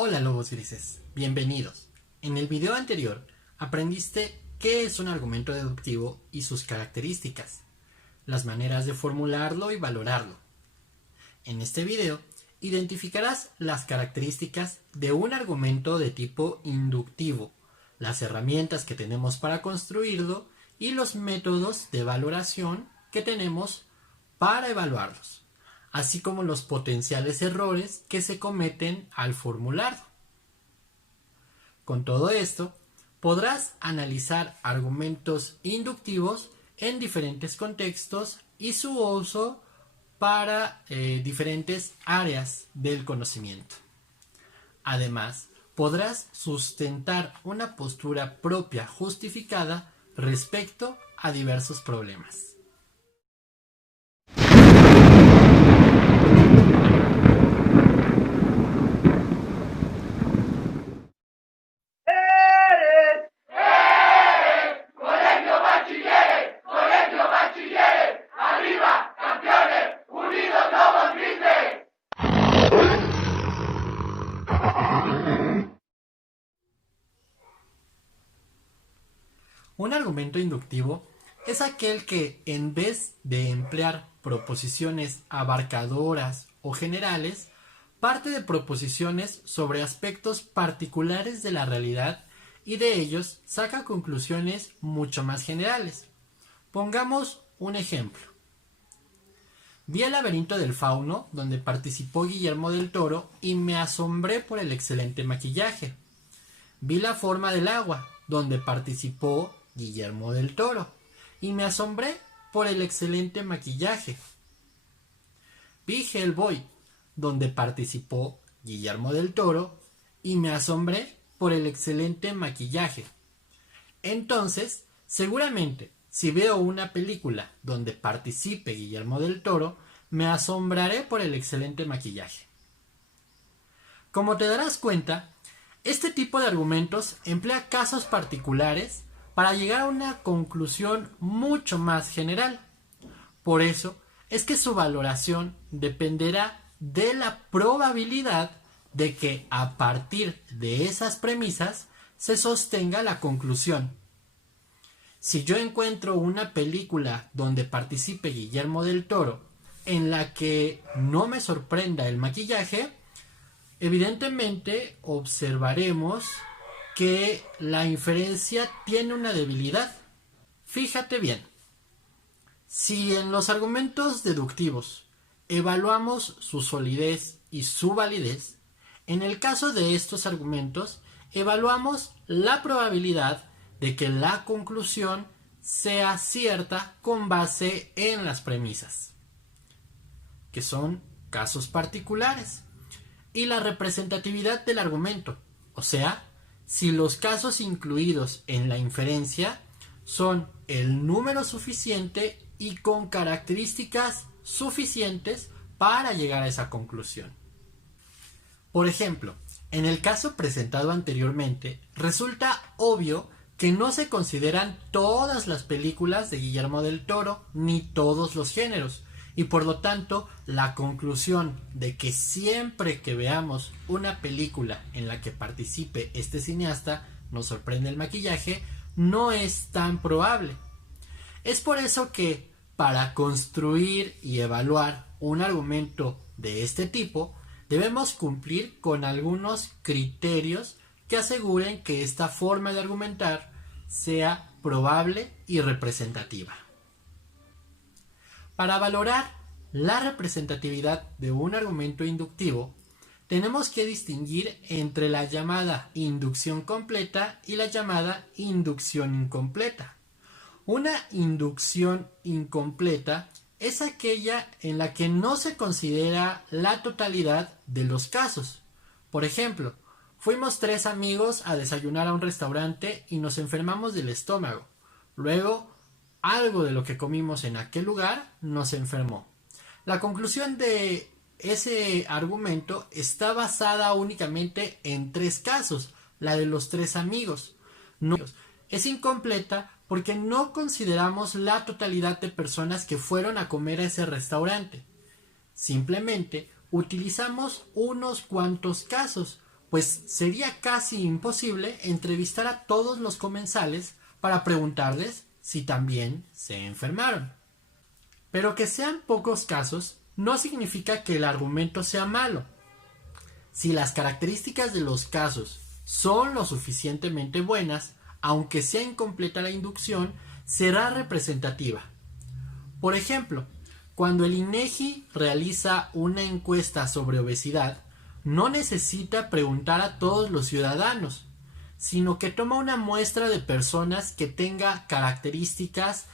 Hola lobos grises, bienvenidos. En el video anterior aprendiste qué es un argumento deductivo y sus características, las maneras de formularlo y valorarlo. En este video identificarás las características de un argumento de tipo inductivo, las herramientas que tenemos para construirlo y los métodos de valoración que tenemos para evaluarlos, así como los potenciales errores que se cometen al formularlo. Con todo esto, podrás analizar argumentos inductivos en diferentes contextos y su uso para diferentes áreas del conocimiento. Además, podrás sustentar una postura propia justificada respecto a diversos problemas. Un argumento inductivo es aquel que, en vez de emplear proposiciones abarcadoras o generales, parte de proposiciones sobre aspectos particulares de la realidad y de ellos saca conclusiones mucho más generales. Pongamos un ejemplo. Vi el laberinto del fauno, donde participó Guillermo del Toro, y me asombré por el excelente maquillaje. Vi la forma del agua, donde participó Guillermo del Toro, y me asombré por el excelente maquillaje. Vi Hellboy, donde participó Guillermo del Toro, y me asombré por el excelente maquillaje. Entonces, seguramente, si veo una película donde participe Guillermo del Toro, me asombraré por el excelente maquillaje. Como te darás cuenta, este tipo de argumentos emplea casos particulares para llegar a una conclusión mucho más general. Por eso es que su valoración dependerá de la probabilidad de que a partir de esas premisas se sostenga la conclusión. Si yo encuentro una película donde participe Guillermo del Toro en la que no me sorprenda el maquillaje, evidentemente observaremos que la inferencia tiene una debilidad. Fíjate bien, si en los argumentos deductivos evaluamos su solidez y su validez, en el caso de estos argumentos evaluamos la probabilidad de que la conclusión sea cierta con base en las premisas, que son casos particulares, y la representatividad del argumento, o sea, si los casos incluidos en la inferencia son el número suficiente y con características suficientes para llegar a esa conclusión. Por ejemplo, en el caso presentado anteriormente, resulta obvio que no se consideran todas las películas de Guillermo del Toro ni todos los géneros, y por lo tanto la conclusión de que siempre que veamos una película en la que participe este cineasta nos sorprende el maquillaje no es tan probable. Es por eso que para construir y evaluar un argumento de este tipo debemos cumplir con algunos criterios que aseguren que esta forma de argumentar sea probable y representativa. Para valorar la representatividad de un argumento inductivo, tenemos que distinguir entre la llamada inducción completa y la llamada inducción incompleta. Una inducción incompleta es aquella en la que no se considera la totalidad de los casos. Por ejemplo, fuimos 3 amigos a desayunar a un restaurante y nos enfermamos del estómago. Luego, algo de lo que comimos en aquel lugar nos enfermó. La conclusión de ese argumento está basada únicamente en 3 casos, la de los 3 amigos. No, es incompleta porque no consideramos la totalidad de personas que fueron a comer a ese restaurante. Simplemente utilizamos unos cuantos casos, pues sería casi imposible entrevistar a todos los comensales para preguntarles si también se enfermaron. Pero que sean pocos casos no significa que el argumento sea malo. Si las características de los casos son lo suficientemente buenas, aunque sea incompleta la inducción, será representativa. Por ejemplo, cuando el INEGI realiza una encuesta sobre obesidad, no necesita preguntar a todos los ciudadanos, sino que toma una muestra de personas que tenga características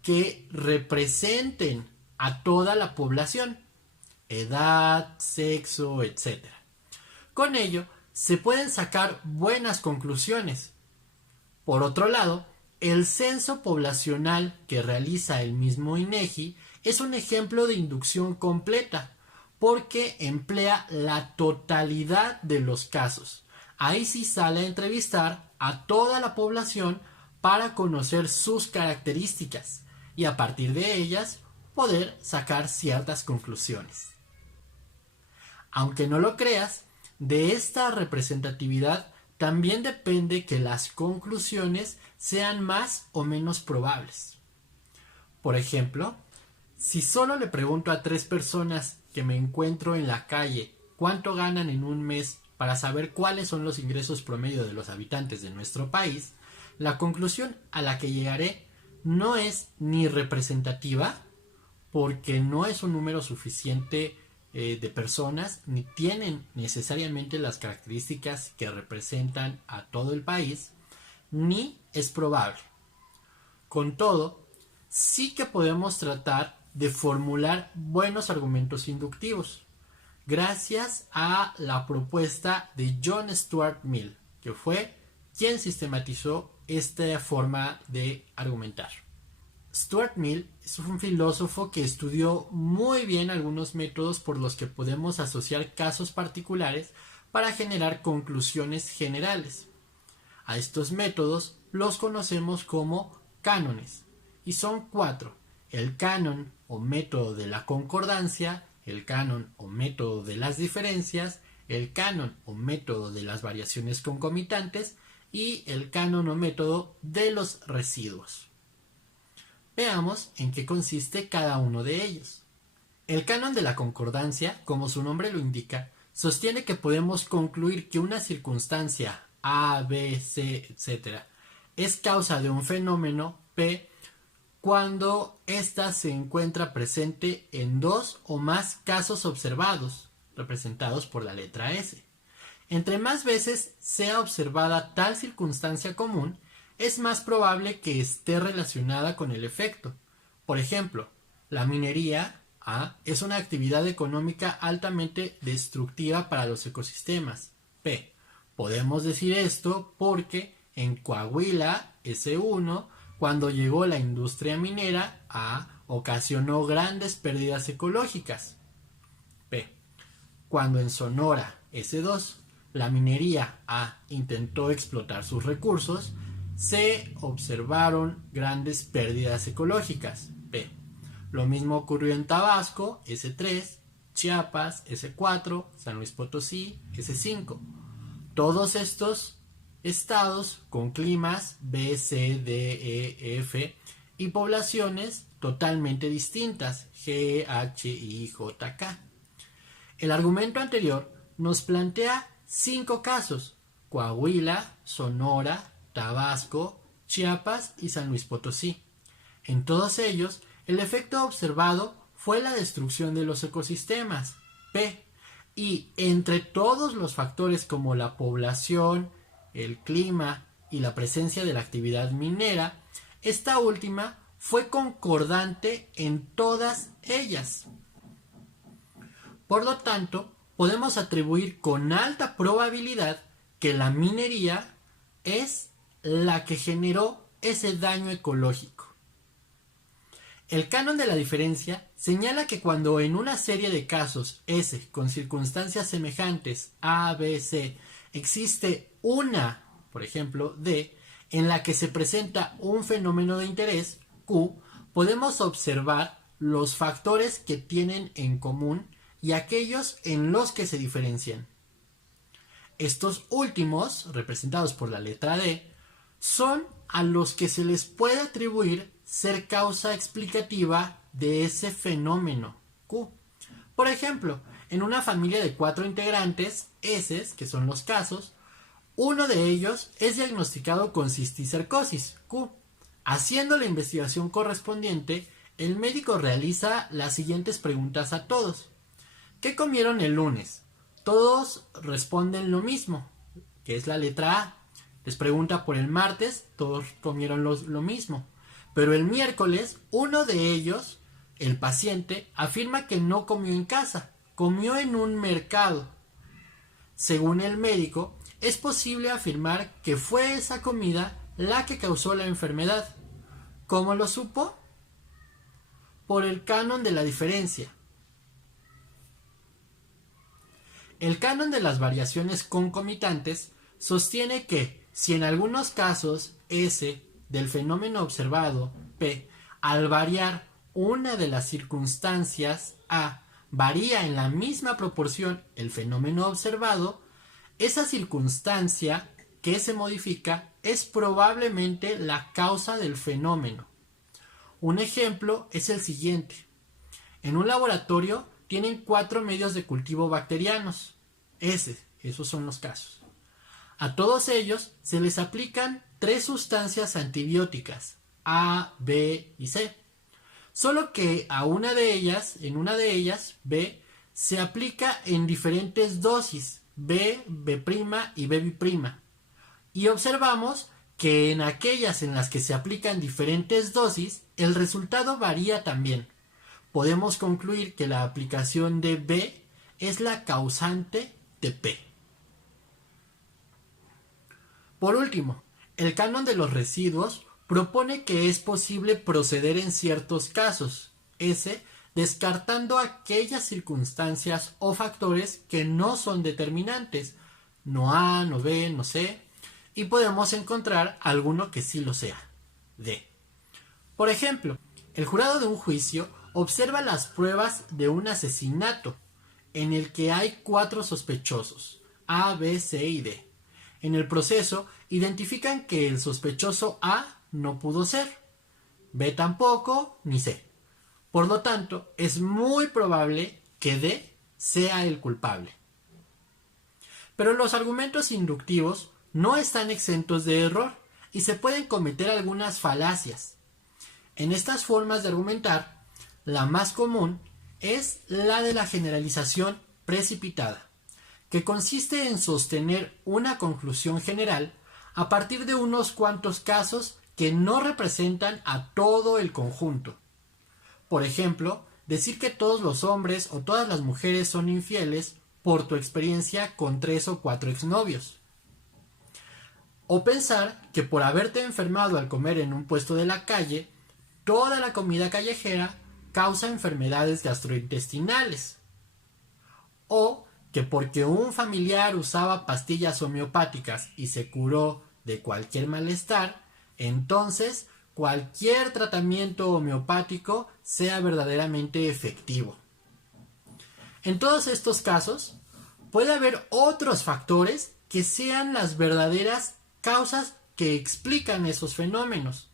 que representen a toda la población, edad, sexo, etc. Con ello, se pueden sacar buenas conclusiones. Por otro lado, el censo poblacional que realiza el mismo INEGI es un ejemplo de inducción completa, porque emplea la totalidad de los casos. Ahí sí sale a entrevistar a toda la población para conocer sus características y a partir de ellas poder sacar ciertas conclusiones. Aunque no lo creas, de esta representatividad también depende que las conclusiones sean más o menos probables. Por ejemplo, si solo le pregunto a 3 personas que me encuentro en la calle cuánto ganan en un mes para saber cuáles son los ingresos promedio de los habitantes de nuestro país, la conclusión a la que llegaré no es ni representativa, porque no es un número suficiente de personas, ni tienen necesariamente las características que representan a todo el país, ni es probable. Con todo, sí que podemos tratar de formular buenos argumentos inductivos, gracias a la propuesta de John Stuart Mill, que fue quien sistematizó esta forma de argumentar. Stuart Mill es un filósofo que estudió muy bien algunos métodos por los que podemos asociar casos particulares para generar conclusiones generales. A estos métodos los conocemos como cánones, y son 4: el canon o método de la concordancia, el canon o método de las diferencias, el canon o método de las variaciones concomitantes y el canon o método de los residuos. Veamos en qué consiste cada uno de ellos. El canon de la concordancia, como su nombre lo indica, sostiene que podemos concluir que una circunstancia A, B, C, etc. es causa de un fenómeno P cuando ésta se encuentra presente en 2 o más casos observados, representados por la letra S. Entre más veces sea observada tal circunstancia común, es más probable que esté relacionada con el efecto. Por ejemplo, la minería A es una actividad económica altamente destructiva para los ecosistemas. P. Podemos decir esto porque en Coahuila, S1, cuando llegó la industria minera, A ocasionó grandes pérdidas ecológicas. P. Cuando en Sonora, S2, la minería A intentó explotar sus recursos, se observaron grandes pérdidas ecológicas. P. Lo mismo ocurrió en Tabasco, S3, Chiapas, S4, San Luis Potosí, S5. Todos estos estados con climas B, C, D, E, F y poblaciones totalmente distintas, G, H, I, J, K. El argumento anterior nos plantea 5 casos: Coahuila, Sonora, Tabasco, Chiapas y San Luis Potosí. En todos ellos, el efecto observado fue la destrucción de los ecosistemas, P, y entre todos los factores como la población, el clima y la presencia de la actividad minera, esta última fue concordante en todas ellas. Por lo tanto, podemos atribuir con alta probabilidad que la minería es la que generó ese daño ecológico. El canon de la diferencia señala que cuando en una serie de casos S con circunstancias semejantes A, B, C existe una, por ejemplo, D, en la que se presenta un fenómeno de interés, Q, podemos observar los factores que tienen en común y aquellos en los que se diferencian. Estos últimos, representados por la letra D, son a los que se les puede atribuir ser causa explicativa de ese fenómeno Q. Por ejemplo, en una familia de 4 integrantes, S, que son los casos, uno de ellos es diagnosticado con cisticercosis, Q. Haciendo la investigación correspondiente, el médico realiza las siguientes preguntas a todos. ¿Qué comieron el lunes? Todos responden lo mismo, que es la letra A. Les pregunta por el martes, todos comieron lo mismo. Pero el miércoles, uno de ellos, el paciente, afirma que no comió en casa, comió en un mercado. Según el médico, es posible afirmar que fue esa comida la que causó la enfermedad. ¿Cómo lo supo? Por el canon de la diferencia. El canon de las variaciones concomitantes sostiene que, si en algunos casos S del fenómeno observado, P, al variar una de las circunstancias A, varía en la misma proporción el fenómeno observado, esa circunstancia que se modifica es probablemente la causa del fenómeno. Un ejemplo es el siguiente. En un laboratorio tienen 4 medios de cultivo bacterianos. Esos son los casos. A todos ellos se les aplican 3 sustancias antibióticas, A, B y C. Solo que en una de ellas, B, se aplica en diferentes dosis, B, B' y B'. Y observamos que en aquellas en las que se aplican diferentes dosis, el resultado varía también. Podemos concluir que la aplicación de B es la causante de P. Por último, el canon de los residuos propone que es posible proceder en ciertos casos, S, descartando aquellas circunstancias o factores que no son determinantes, no A, no B, no C, y podemos encontrar alguno que sí lo sea, D. Por ejemplo, el jurado de un juicio observa las pruebas de un asesinato en el que hay 4 sospechosos, A, B, C y D. En el proceso identifican que el sospechoso A no pudo ser, B tampoco, ni C. Por lo tanto, es muy probable que D sea el culpable. Pero los argumentos inductivos no están exentos de error y se pueden cometer algunas falacias. En estas formas de argumentar, la más común es la de la generalización precipitada, que consiste en sostener una conclusión general a partir de unos cuantos casos que no representan a todo el conjunto. Por ejemplo, decir que todos los hombres o todas las mujeres son infieles por tu experiencia con 3 o 4 exnovios. O pensar que por haberte enfermado al comer en un puesto de la calle, toda la comida callejera causa enfermedades gastrointestinales. O que porque un familiar usaba pastillas homeopáticas y se curó de cualquier malestar, entonces cualquier tratamiento homeopático sea verdaderamente efectivo. En todos estos casos, puede haber otros factores que sean las verdaderas causas que explican esos fenómenos,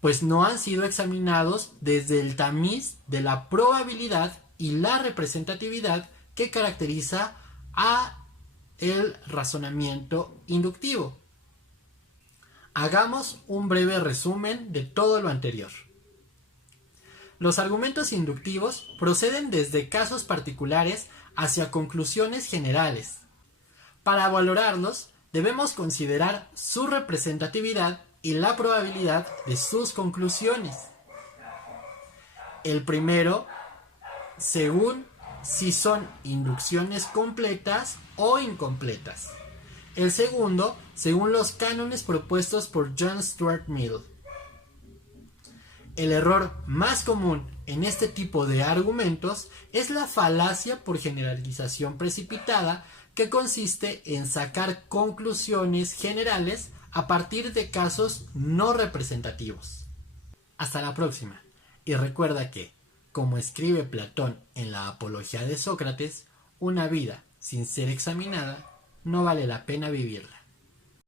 pues no han sido examinados desde el tamiz de la probabilidad y la representatividad que caracteriza a el razonamiento inductivo. Hagamos un breve resumen de todo lo anterior. Los argumentos inductivos proceden desde casos particulares hacia conclusiones generales. Para valorarlos, debemos considerar su representatividad y la probabilidad de sus conclusiones. El primero, según si son inducciones completas o incompletas. El segundo, según los cánones propuestos por John Stuart Mill. El error más común en este tipo de argumentos es la falacia por generalización precipitada, que consiste en sacar conclusiones generales a partir de casos no representativos. Hasta la próxima. Y recuerda que, como escribe Platón en la Apología de Sócrates, una vida sin ser examinada no vale la pena vivirla.